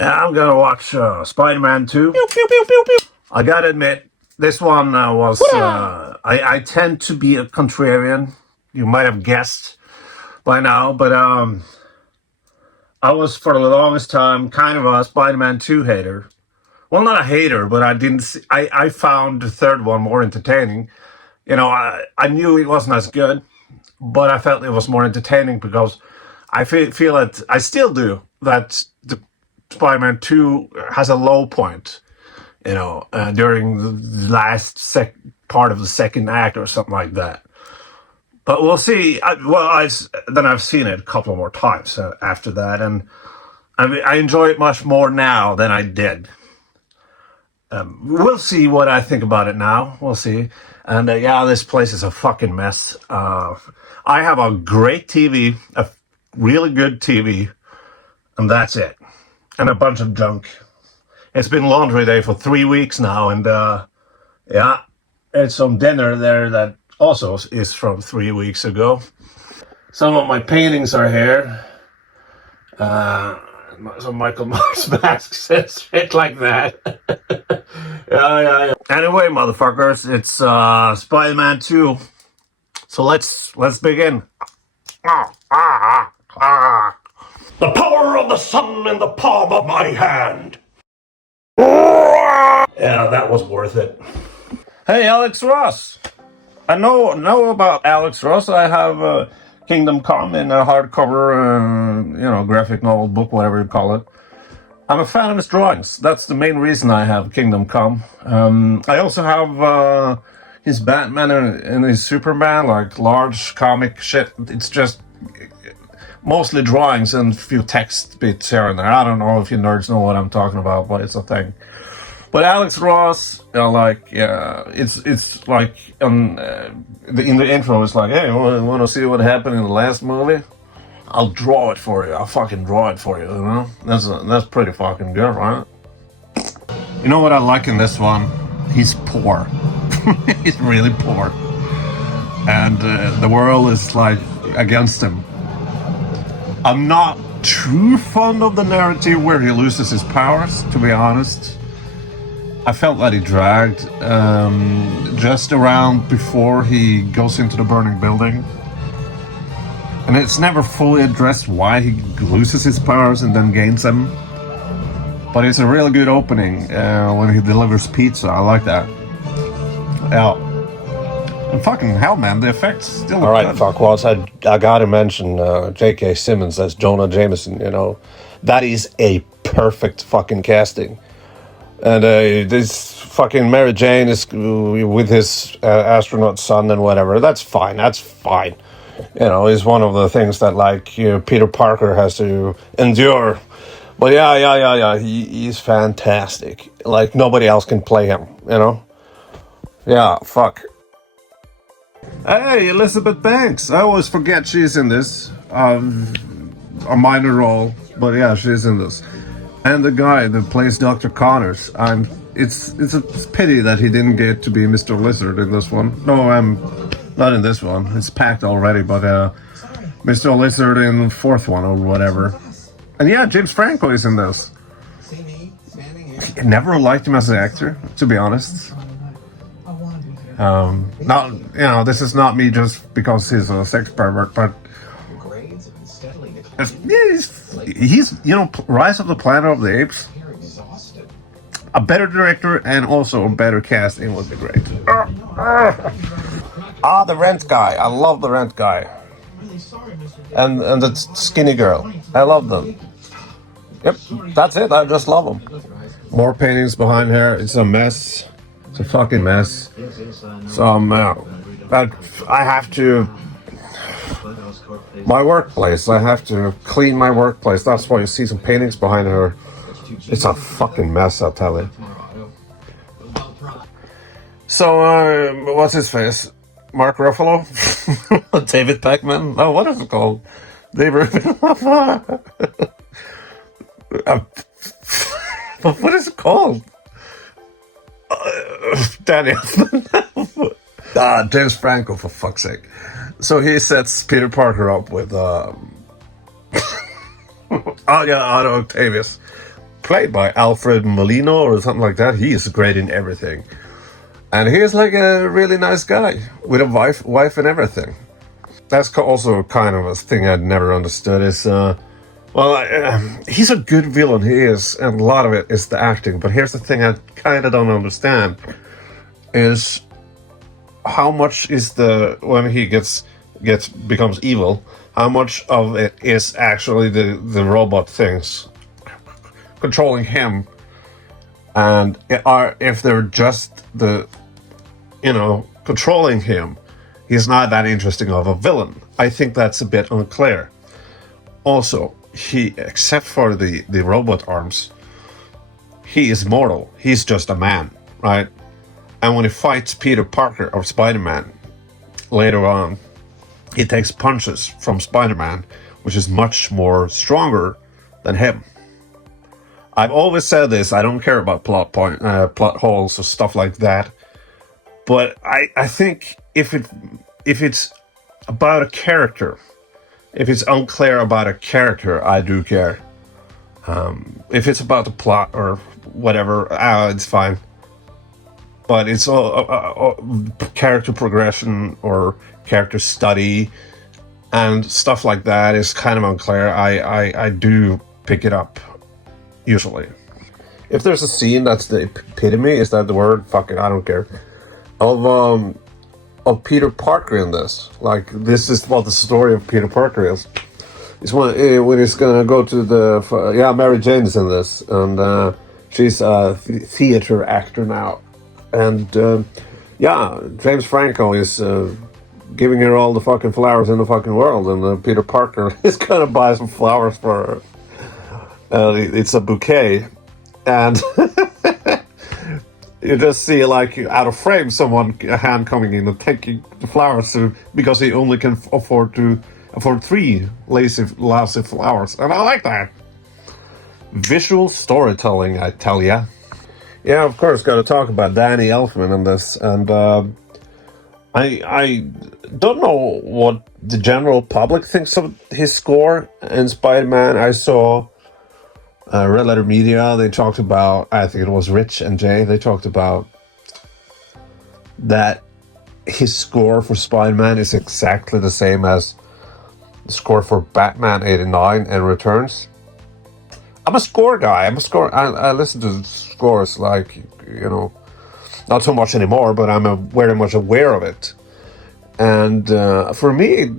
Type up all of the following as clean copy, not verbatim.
Yeah, I'm gonna watch Spider-Man 2. Pew, pew, pew, pew, pew. I gotta admit, this one was... I tend to be a contrarian. You might have guessed by now, but I was, for the longest time, kind of a Spider-Man 2 hater. Well, not a hater, but I didn't see... I found the third one more entertaining. You know, I knew it wasn't as good, but I felt it was more entertaining because I feel that... I still do, that the Spider-Man 2 has a low point, you know, during the last part of the second act or something like that. But we'll see. I've seen it a couple more times after that, and I enjoy it much more now than I did. We'll see what I think about it now. We'll see. And yeah, this place is a fucking mess. I have a great TV, a really good TV, and that's it. And a bunch of junk. It's been laundry day for 3 weeks now, and yeah, it's some dinner there that also is from 3 weeks ago. Some of my paintings are here. Some Michael Myers masks and shit like that. Yeah. Anyway, motherfuckers, it's Spider-Man 2. So let's begin. The power of the sun in the palm of my hand. Yeah, that was worth it. Hey, Alex Ross. I know about Alex Ross. I have Kingdom Come in a hardcover, graphic novel book, whatever you call it. I'm a fan of his drawings. That's the main reason I have Kingdom Come. I also have his Batman and his Superman, like large comic shit. It's just mostly drawings and a few text bits here and there. I don't know if you nerds know what I'm talking about, but it's a thing. But Alex Ross, it's like in the intro, it's like, hey, want to see what happened in the last movie? I'll draw it for you. I'll fucking draw it for you. You know, that's pretty fucking good, right? You know what I like in this one? He's poor. He's really poor, and the world is like against him. I'm not too fond of the narrative where he loses his powers, to be honest. I felt that he dragged just around before he goes into the burning building. And it's never fully addressed why he loses his powers and then gains them. But it's a really good opening when he delivers pizza. I like that. Yeah. And fucking hell, man, the effects still look All right, good. fuckwads, I gotta mention J.K. Simmons as Jonah Jameson, you know. That is a perfect fucking casting. And this fucking Mary Jane is with his astronaut son and whatever. That's fine. You know, it's one of the things that, like, Peter Parker has to endure. But yeah, he's fantastic. Like, nobody else can play him, you know? Yeah, fuck. Hey, Elizabeth Banks. I always forget she's in this. A minor role, but yeah, she's in this. And the guy that plays Dr. Connors. It's a pity that he didn't get to be Mr. Lizard in this one. No, I'm not in this one. It's packed already, but Mr. Lizard in the fourth one or whatever. And yeah, James Franco is in this. I never liked him as an actor, to be honest. Not, this is not me just because he's a sex pervert, but he's Rise of the Planet of the Apes. A better director and also a better casting would be great. The Rent guy. I love the Rent guy. And the skinny girl. I love them. Yep, that's it. I just love them. More paintings behind here. It's a mess. It's a fucking mess. So I have to... My workplace. I have to clean my workplace. That's why you see some paintings behind her. It's a fucking mess, I'll tell you. So, what's his face? Mark Ruffalo? David Beckman? Oh, what is it called? David... what is it called? Daniel. James Franco, for fuck's sake. So he sets Peter Parker up with Otto Octavius. played by Alfred Molino or something like that. He is great in everything. And he is like a really nice guy with a wife and everything. That's also kind of a thing I'd never understood is, he's a good villain, he is, and a lot of it is the acting. But here's the thing I kind of don't understand is how much is when he becomes evil, how much of it is actually the robot things controlling him, and if they're just controlling him, he's not that interesting of a villain. I think that's a bit unclear. Also, except for the robot arms, he is mortal. He's just a man, right? And when he fights Peter Parker of Spider-Man later on, he takes punches from Spider-Man, which is much more stronger than him. I've always said this. I don't care about plot holes or stuff like that. But I think if it's about a character, if it's unclear about a character, I do care. If it's about the plot or whatever, it's fine. But it's all character progression or character study and stuff like that is kind of unclear. I do pick it up usually. If there's a scene that's the epitome, is that the word? Fuck it, I don't care. Of Peter Parker in this. Like, this is what the story of Peter Parker is. It's when he's gonna go to Mary Jane is in this, and she's a theater actor now. And James Franco is giving her all the fucking flowers in the fucking world, and Peter Parker is gonna buy some flowers for her. It's a bouquet, and you just see, like, out of frame, a hand coming in and taking the flowers because he only can afford 3 lousy flowers. And I like that. Visual storytelling, I tell ya. Yeah, of course, got to talk about Danny Elfman in this. And I don't know what the general public thinks of his score in Spider-Man. I saw Red Letter Media, they talked about, I think it was Rich and Jay, they talked about that his score for Spider-Man is exactly the same as the score for Batman 89 and Returns. I'm a score guy. I listen to scores, like, not so much anymore, but I'm very much aware of it. And for me,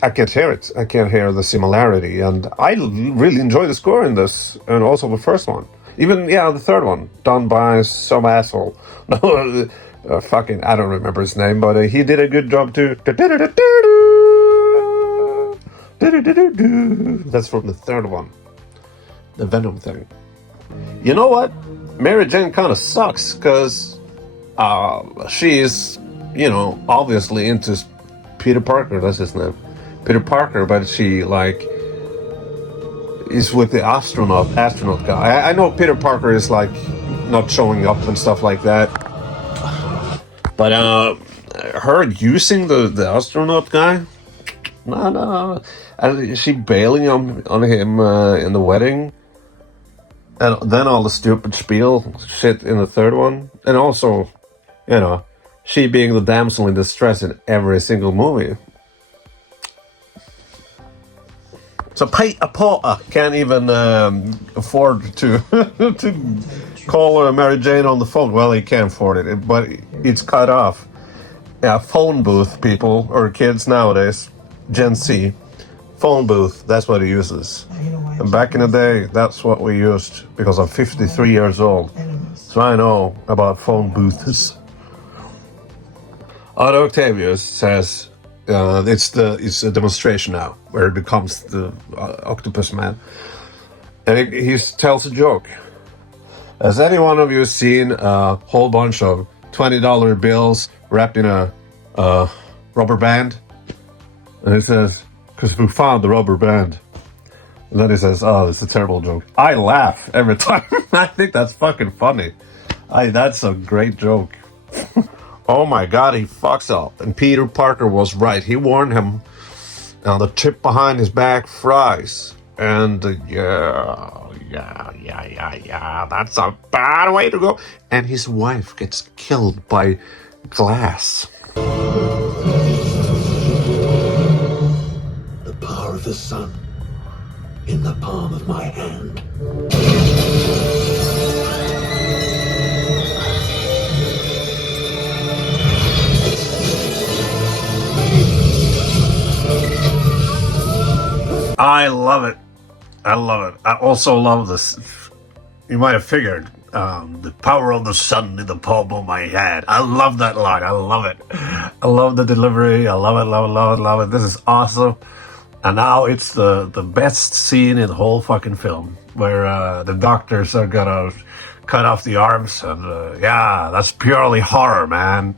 I can't hear it. I can't hear the similarity. And I really enjoy the score in this, and also the first one. Even, the third one, done by some asshole. No, I don't remember his name, but he did a good job too. That's from the third one. The Venom thing. You know what? Mary Jane kind of sucks, because she is, obviously into Peter Parker, that's his name. Peter Parker, but she, like, is with the astronaut guy. I know Peter Parker is, like, not showing up and stuff like that. But her using the astronaut guy? No. And she bailing on him in the wedding. And then all the stupid spiel shit in the third one. And also, she being the damsel in distress in every single movie. So Peter Porter can't even afford to to call Mary Jane on the phone. Well, he can afford it, but it's cut off. Yeah, phone booth people, or kids nowadays, Gen Z, phone booth, that's what he uses. And back in the day, that's what we used, because I'm 53 years old. So I know about phone booths. Otto Octavius says it's a demonstration now, where it becomes the Octopus Man. And he tells a joke. Has any one of you seen a whole bunch of $20 bills wrapped in a rubber band? And he says, because we found the rubber band. And then he says, oh, it's a terrible joke. I laugh every time. I think that's fucking funny. That's a great joke. Oh my god, he fucks up. And Peter Parker was right. He warned him. Now the chip behind his back fries. and that's a bad way to go. And his wife gets killed by glass. The power of the sun in the palm of my hand. I love it. I love it. I also love this. You might have figured the power of the sun in the palm of my hand. I love that line. I love it. I love the delivery. I love it, love it, love it, love it. This is awesome. And now it's the best scene in the whole fucking film, where the doctors are gonna cut off the arms. And yeah, that's purely horror, man.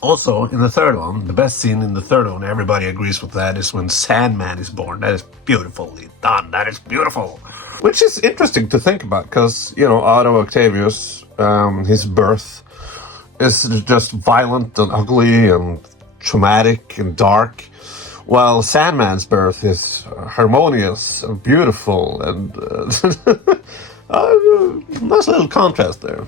Also, in the third one, the best scene in the third one, everybody agrees with that, is when Sandman is born. That is beautifully done. That is beautiful. Which is interesting to think about, because, you know, Otto Octavius, his birth is just violent and ugly and traumatic and dark, while Sandman's birth is harmonious and beautiful and nice little contrast there.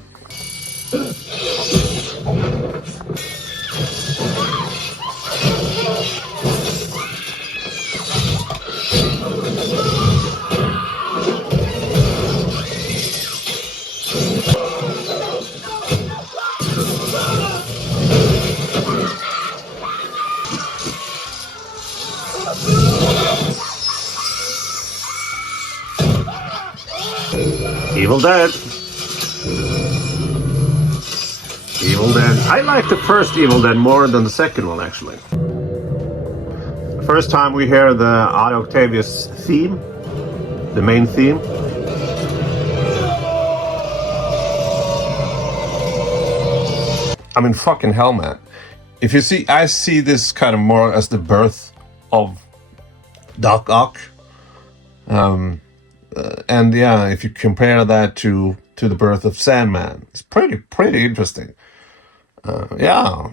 Evil Dead. Evil Dead. I like the first Evil Dead more than the second one, actually. The first time we hear the Otto Octavius theme, the main theme. I mean, fucking hell, man. If you see, I see this kind of more as the birth of Doc Ock. And yeah, if you compare that to the birth of Sandman, it's pretty interesting. Yeah.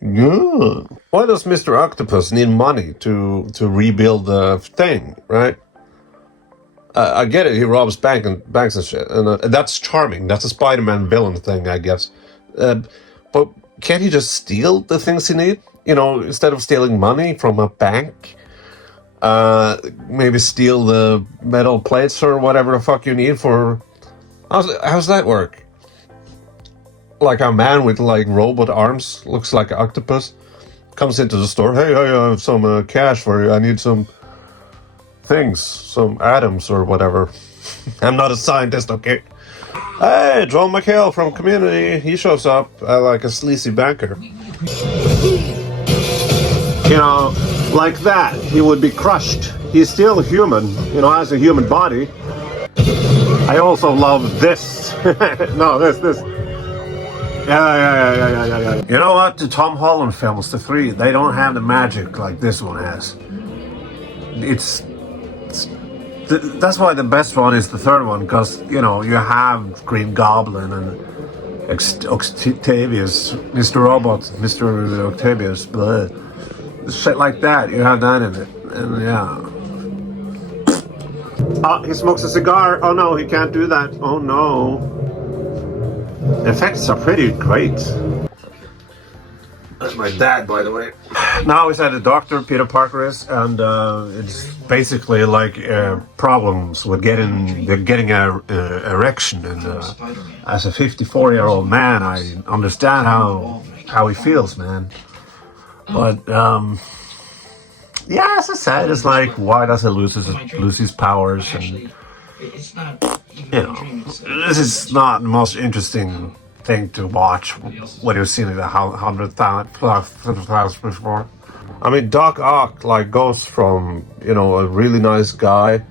Why does Mr. Octopus need money to rebuild the thing, right? I get it, he robs banks and shit, and that's charming. That's a Spider-Man villain thing, I guess. But can't he just steal the things he needs? You know, instead of stealing money from a bank, maybe steal the metal plates or whatever the fuck you need for... How's that work? Like a man with like robot arms, looks like an octopus, comes into the store. Hey, I have some cash for you. I need some things, some atoms or whatever. I'm not a scientist, okay? Hey, Joel McHale from Community. He shows up like a sleazy banker. You know, like that, he would be crushed. He's still human, you know, has a human body. I also love this. No, this. Yeah. You know what? The Tom Holland films, the three, they don't have the magic like this one has. That's why the best one is the third one, because, you know, you have Green Goblin and Octavius, Mr. Robot, Mr. Octavius, blah. Shit like that, you have that in it, and yeah. Oh, he smokes a cigar. Oh no, he can't do that. Oh no. The effects are pretty great. That's my dad, by the way. Now he's at the doctor, Peter Parker is, and it's basically like problems with getting a erection. And as a 54-year-old man, I understand how he feels, man. But yeah, as I said, it's like, why does he lose his powers? And you know, this is not the most interesting thing to watch when you've seen it 100,000 before. I mean, Doc Ock like goes from, you know, a really nice guy,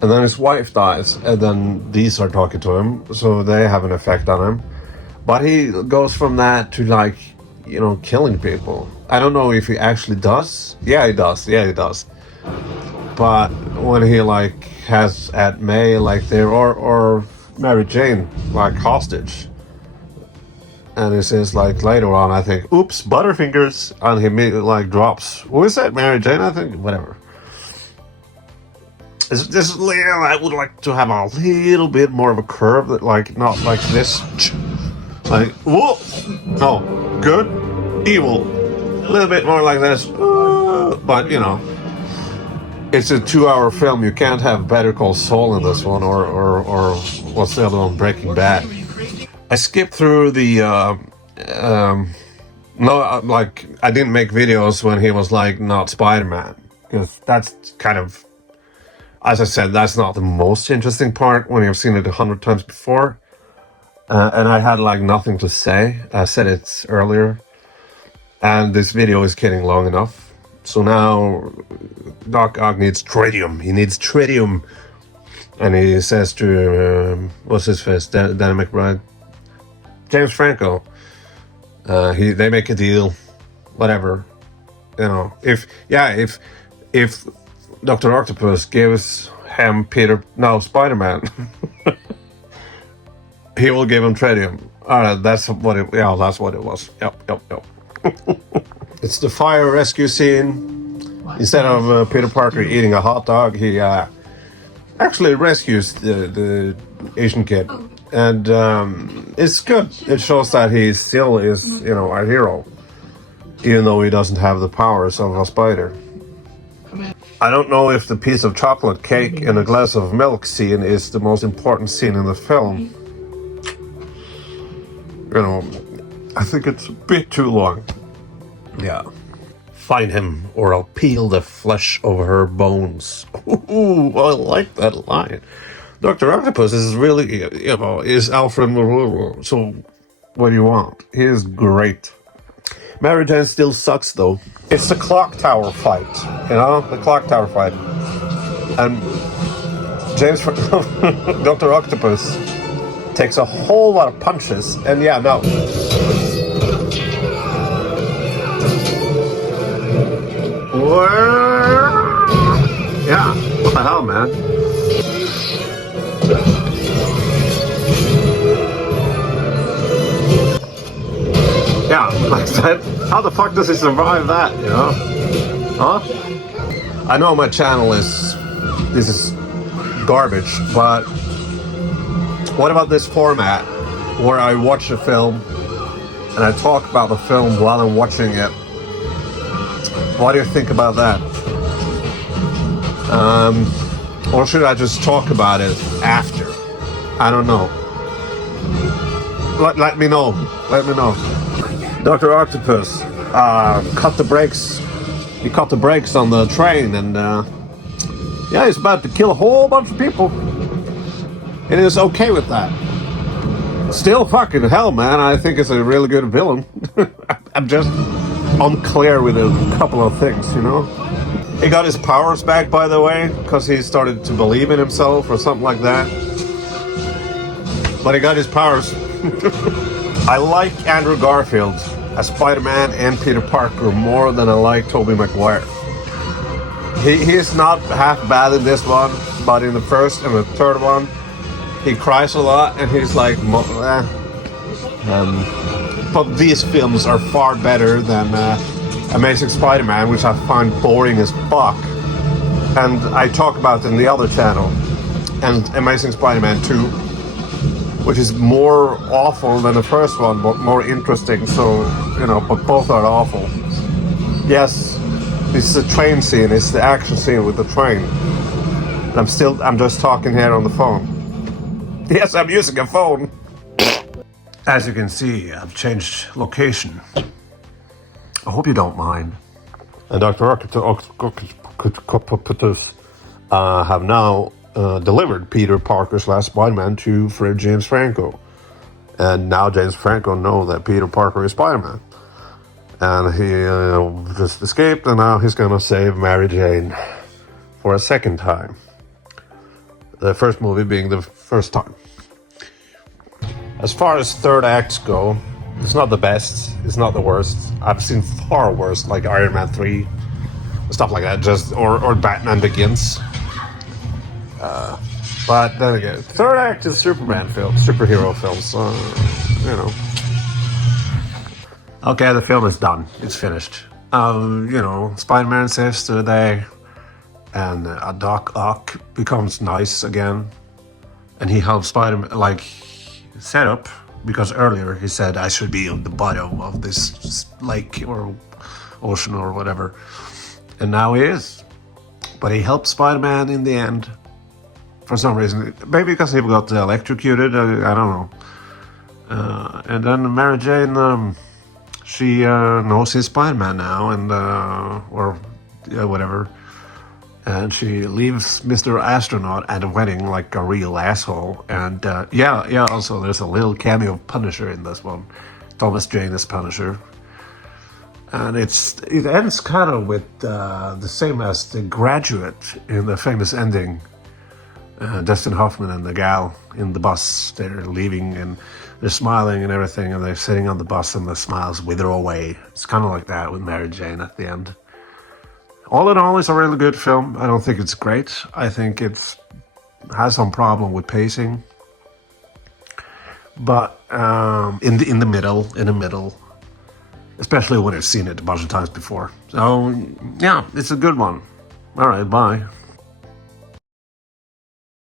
and then his wife dies, and then these are talking to him, so they have an effect on him. But he goes from that to like, you know, killing people. I don't know if he actually does. Yeah, he does. But when he like has Aunt May like there, or Mary Jane like hostage, and he says like later on, I think, oops, Butterfingers, and he immediately like drops. Who is that? Mary Jane, I think. Whatever. I would like to have a little bit more of a curve, that like not like this, like whoa, no, good, evil, a little bit more like this, but you know, it's a 2-hour film. You can't have Better Call Saul in this one, or what's the other one, Breaking Bad. I skipped through the no, like I didn't make videos when he was like not Spider-Man, because that's kind of, as I said, that's not the most interesting part when you've seen it 100 times before. And I had like nothing to say. I said it earlier. And this video is getting long enough. So now Doc Ock needs tritium. He needs tritium. And he says to, what's his face? Danny McBride? James Franco. They make a deal. Whatever. You know, if Dr. Octopus gives him Spider-Man, he will give him tritium. That's what it. Yeah, that's what it was. Yep. It's the fire rescue scene. Instead of Peter Parker eating a hot dog, he actually rescues the Asian kid, and it's good. It shows that he still is, you know, a hero, even though he doesn't have the powers of a spider. I don't know if the piece of chocolate cake and a glass of milk scene is the most important scene in the film. You know, I think it's a bit too long. Yeah. Find him, or I'll peel the flesh over her bones. Ooh, I like that line. Dr. Octopus is really, you know, is Alfred. So, what do you want? He is great. Mary Jane still sucks, though. It's the clock tower fight, you know? The clock tower fight. And Dr. Octopus takes a whole lot of punches, and yeah, no. Yeah, what the hell, man? Yeah, like I said, how the fuck does he survive that, you know? Huh? I know my channel this is garbage, but what about this format where I watch a film and I talk about the film while I'm watching it? What do you think about that? Or should I just talk about it after? I don't know. Let me know. Let me know. Dr. Octopus cut the brakes. He cut the brakes on the train, and yeah, he's about to kill a whole bunch of people. And he's okay with that. Still fucking hell, man. I think it's a really good villain. I'm just unclear with a couple of things, you know? He got his powers back, by the way, because he started to believe in himself or something like that. But he got his powers. I like Andrew Garfield as Spider-Man and Peter Parker more than I like Tobey Maguire. He is not half bad in this one, but in the first and the third one, he cries a lot, and he's like, but these films are far better than Amazing Spider-Man, which I find boring as fuck. And I talk about it in the other channel. And Amazing Spider-Man 2, which is more awful than the first one, but more interesting, so, you know, but both are awful. Yes, this is a train scene, it's the action scene with the train. And I'm just talking here on the phone. Yes, I'm using a phone. As you can see, I've changed location. I hope you don't mind. And Dr. Octopus have now delivered Peter Parker's last Spider-Man to Fred James Franco. And now James Franco knows that Peter Parker is Spider-Man. And he just escaped, and now he's gonna save Mary Jane for a second time. The first movie being the first time. As far as third acts go, it's not the best, it's not the worst. I've seen far worse, like Iron Man 3, stuff like that, or Batman Begins. But then again, third act is superhero films, you know. Okay, the film is done. It's finished. You know, Spider-Man saves the day. and Doc Ock becomes nice again, and he helps Spider-Man, like, set up, because earlier he said I should be on the bottom of this lake or ocean or whatever, and now he is. But he helped Spider-Man in the end, for some reason, maybe because he got electrocuted, I don't know. And then Mary Jane, she knows he's Spider-Man now, and or whatever. And she leaves Mr. Astronaut at a wedding like a real asshole. And yeah, also there's a little cameo of Punisher in this one. Thomas Jane is Punisher. And it ends kind of with the same as The Graduate in the famous ending. Dustin Hoffman and the gal in the bus, they're leaving and they're smiling and everything, and they're sitting on the bus and the smiles wither away. It's kind of like that with Mary Jane at the end. All in all, it's a really good film. I don't think it's great. I think it has some problem with pacing, but in the middle, especially when I've seen it a bunch of times before. So yeah, it's a good one. All right, bye.